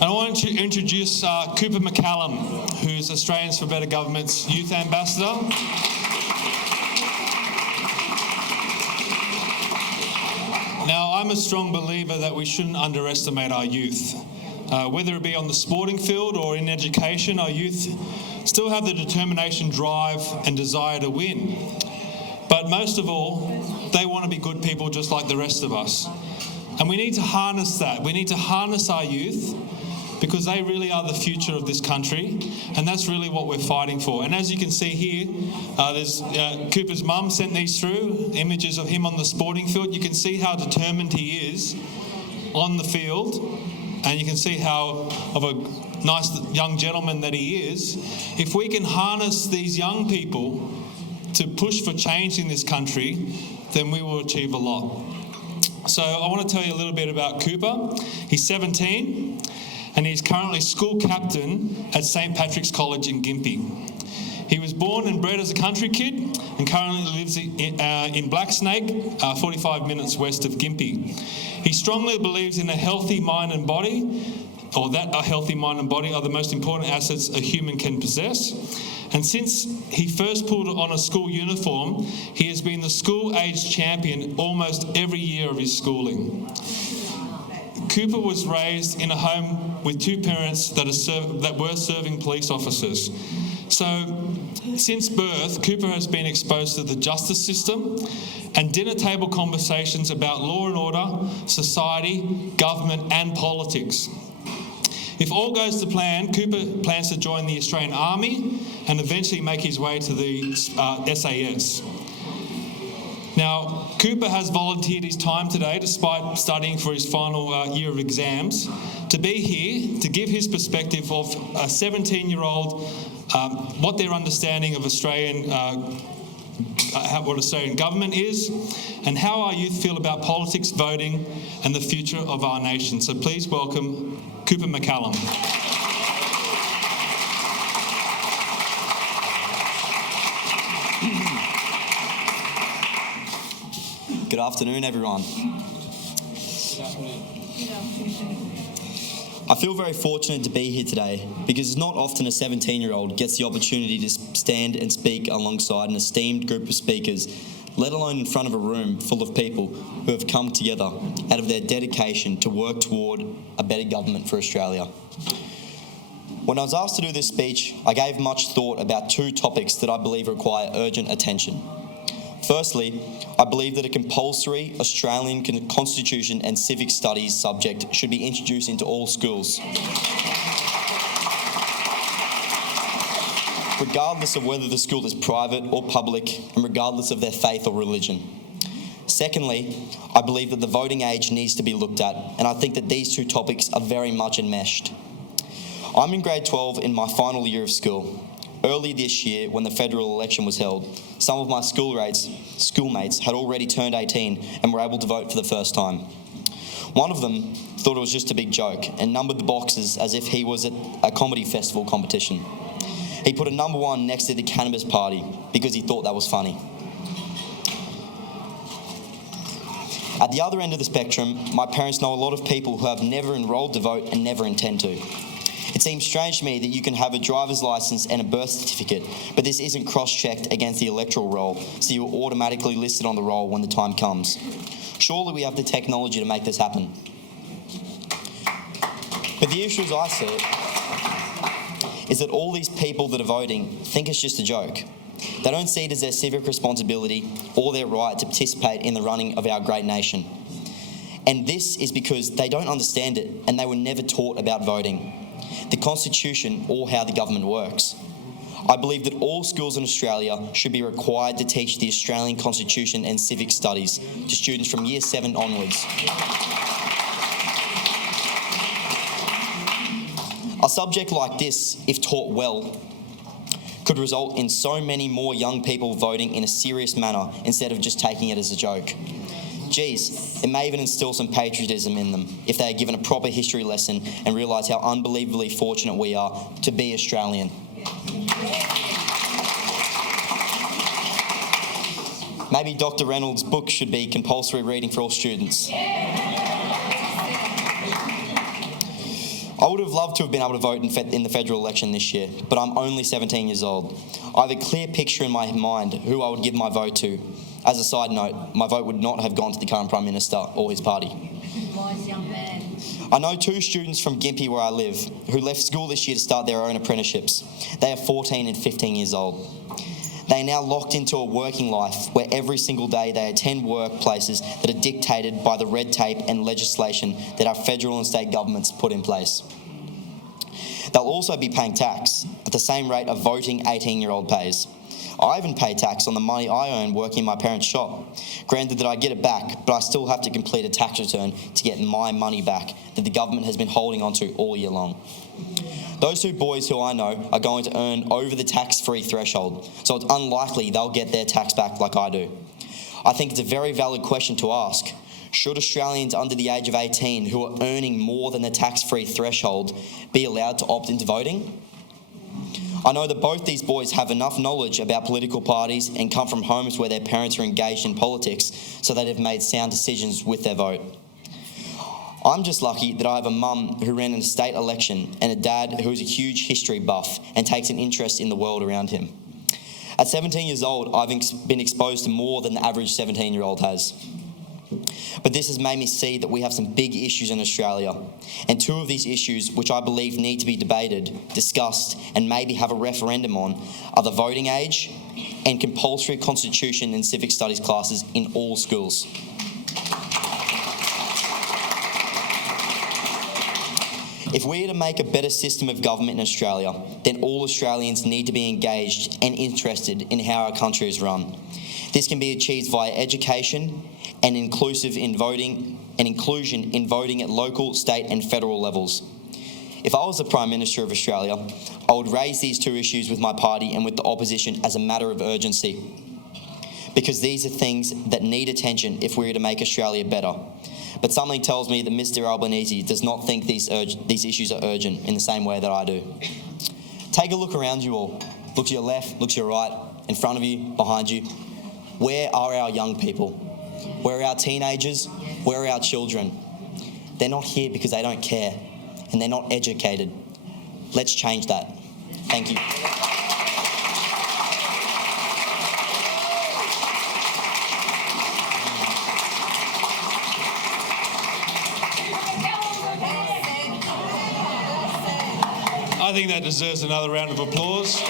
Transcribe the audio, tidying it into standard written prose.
And I want to introduce Cooper McCallum, who's Australians for Better Government's Youth Ambassador. Now, I'm a strong believer that we shouldn't underestimate our youth. Whether it be on the sporting field or in education, our youth still have the determination, drive and desire to win. But most of all, they want to be good people just like the rest of us. And we need to harness that. We need to harness our youth because they really are the future of this country, and that's really what we're fighting for. And as you can see here, there's Cooper's mum sent these through, images of him on the sporting field. You can see how determined he is on the field, and you can see how of a nice young gentleman that he is. If we can harness these young people to push for change in this country, then we will achieve a lot. So I want to tell you a little bit about Cooper. He's 17 and he's currently school captain at St. Patrick's College in Gympie. He was born and bred as a country kid and currently lives in Black Snake, 45 minutes west of Gympie. He strongly believes in a healthy mind and body, or that a healthy mind and body are the most important assets a human can possess. And since he first pulled on a school uniform, he has been the school-age champion almost every year of his schooling. Cooper was raised in a home with two parents that were serving police officers. So, since birth, Cooper has been exposed to the justice system and dinner table conversations about law and order, society, government and politics. If all goes to plan, Cooper plans to join the Australian Army and eventually make his way to the SAS. Now, Cooper has volunteered his time today, despite studying for his final year of exams, to be here to give his perspective of a 17-year-old, what their understanding of what Australian government is, and how our youth feel about politics, voting, and the future of our nation. So please welcome Cooper McCallum. Good afternoon, everyone. I feel very fortunate to be here today because it's not often a 17-year-old gets the opportunity to stand and speak alongside an esteemed group of speakers, let alone in front of a room full of people who have come together out of their dedication to work toward a better government for Australia. When I was asked to do this speech, I gave much thought about two topics that I believe require urgent attention. Firstly, I believe that a compulsory Australian Constitution and Civic Studies subject should be introduced into all schools, regardless of whether the school is private or public and regardless of their faith or religion. Secondly, I believe that the voting age needs to be looked at, and I think that these two topics are very much enmeshed. I'm in grade 12 in my final year of school. Early this year, when the federal election was held, some of my schoolmates had already turned 18 and were able to vote for the first time. One of them thought it was just a big joke and numbered the boxes as if he was at a comedy festival competition. He put a number 1 next to the cannabis party because he thought that was funny. At the other end of the spectrum, my parents know a lot of people who have never enrolled to vote and never intend to. It seems strange to me that you can have a driver's licence and a birth certificate, but this isn't cross-checked against the electoral roll, so you're automatically listed on the roll when the time comes. Surely we have the technology to make this happen. But the issue as I see it is that all these people that are voting think it's just a joke. They don't see it as their civic responsibility or their right to participate in the running of our great nation. And this is because they don't understand it and they were never taught about voting, the Constitution, or how the government works. I believe that all schools in Australia should be required to teach the Australian Constitution and Civic Studies to students from Year 7 onwards. A subject like this, if taught well, could result in so many more young people voting in a serious manner instead of just taking it as a joke. Geez, it may even instill some patriotism in them if they are given a proper history lesson and realise how unbelievably fortunate we are to be Australian. Maybe Dr. Reynolds' book should be compulsory reading for all students. I would have loved to have been able to vote in the federal election this year, but I'm only 17 years old. I have a clear picture in my mind who I would give my vote to. As a side note, my vote would not have gone to the current Prime Minister or his party. Wise young man. I know 2 students from Gympie, where I live, who left school this year to start their own apprenticeships. They are 14 and 15 years old. They are now locked into a working life where every single day they attend workplaces that are dictated by the red tape and legislation that our federal and state governments put in place. They'll also be paying tax at the same rate a voting 18-year-old pays. I even pay tax on the money I earn working in my parents' shop. Granted that I get it back, but I still have to complete a tax return to get my money back that the government has been holding onto all year long. Those 2 boys who I know are going to earn over the tax-free threshold, so it's unlikely they'll get their tax back like I do. I think it's a very valid question to ask. Should Australians under the age of 18 who are earning more than the tax-free threshold be allowed to opt into voting? I know that both these boys have enough knowledge about political parties and come from homes where their parents are engaged in politics so that they've made sound decisions with their vote. I'm just lucky that I have a mum who ran in a state election and a dad who is a huge history buff and takes an interest in the world around him. At 17 years old, I've been exposed to more than the average 17-year-old has. But this has made me see that we have some big issues in Australia. And 2 of these issues, which I believe need to be debated, discussed, and maybe have a referendum on, are the voting age and compulsory constitution and civic studies classes in all schools. If we are to make a better system of government in Australia, then all Australians need to be engaged and interested in how our country is run. This can be achieved via education and inclusion in voting at local, state and federal levels. If I was the Prime Minister of Australia, I would raise these 2 issues with my party and with the opposition as a matter of urgency, because these are things that need attention if we are to make Australia better. But something tells me that Mr Albanese does not think these issues are urgent in the same way that I do. Take a look around you all. Look to your left, look to your right, in front of you, behind you. Where are our young people? Where are our teenagers? Where are our children? They're not here because they don't care and they're not educated. Let's change that. Thank you. I think that deserves another round of applause.